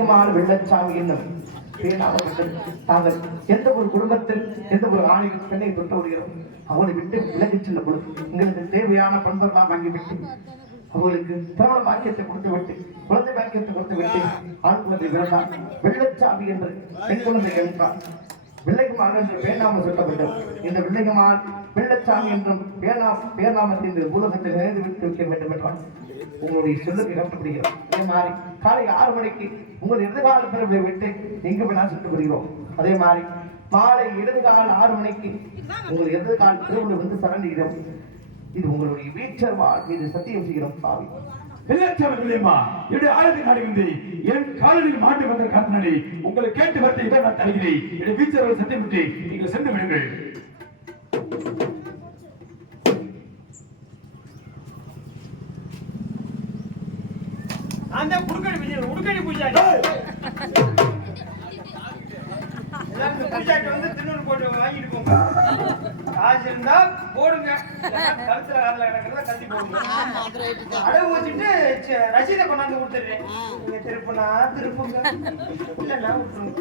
பெருமாள் வெள்ளச்சாமி என்னும் பேராளர்கள் தாங்கள் எந்த ஒரு குடும்பத்தில் எந்த ஒரு ஆணையம் பெண்ணை தொட்ட வருகிறோம் அவளை விட்டு விலகிச் செல்ல பொழுது எங்களுக்கு தேவையான பண்பெல்லாம் வாங்கிவிட்டு அவர்களுக்கு திருமண பாக்கியத்தை கொடுத்து விட்டு குழந்தை பாக்கியத்தை கொடுத்து விட்டு ஆண் குழந்தை பிறந்தார் வெள்ளச்சாமி என்று பெண் குழந்தை என்றார் வில்லைக்குமார் என்று பேர்நாமம் சொல்லப்பட்டது. இந்த வில்லைக்குமார் வெள்ளச்சாமி என்றும் பேர்நா பேர்நாமத்தை இந்த பூலகத்தில் நிறைந்து விட்டு வைக்க வேண்டும் என்றால் உங்களுடைய சொல்லுக்கு இடப்படுகிறோம் அதே மாதிரி காலை ஆறு மணிக்கு உங்கள் இடதுகால பிறவை விட்டு எங்கு வேணாலும் சுட்டு வருகிறோம் அதே மாதிரி மாலை இடதுகால் ஆறு மணிக்கு உங்கள் இடதுகால் திருவிழா வந்து சரண்டுகிறோம். இது உங்களுடைய வீச்சர் வாழ் மீது சத்தியம் செய்கிறோம் சாமி வெள்ளச்சாமியம்மா என்னுடைய ஆழத்தை நாடுகின்ற என் காலடியில் மாட்டு வந்த காத்தினாலே உங்களை கேட்டு வரத்தை இதை நான் தருகிறேன். என்னுடைய வீச்சர்கள் சத்தியம் விட்டு நீங்கள் சென்று விடுங்கள். அந்த குடுக்கடி பூஜை உடுக்கடி எல்லாருக்கும் பூஜாரி வந்து திருநூறு போட்டு வாங்கிட்டு போங்க. காசு இருந்தா போடுங்க. கழுத்துல காதுல கிடக்கிறத கட்டி போடுங்க. அடவு வச்சுட்டு ரசீதை கொண்டாந்து கொடுத்துடுறேன். நீங்க திருப்புனா திருப்புங்க. இல்லைன்னா விட்டுருங்க.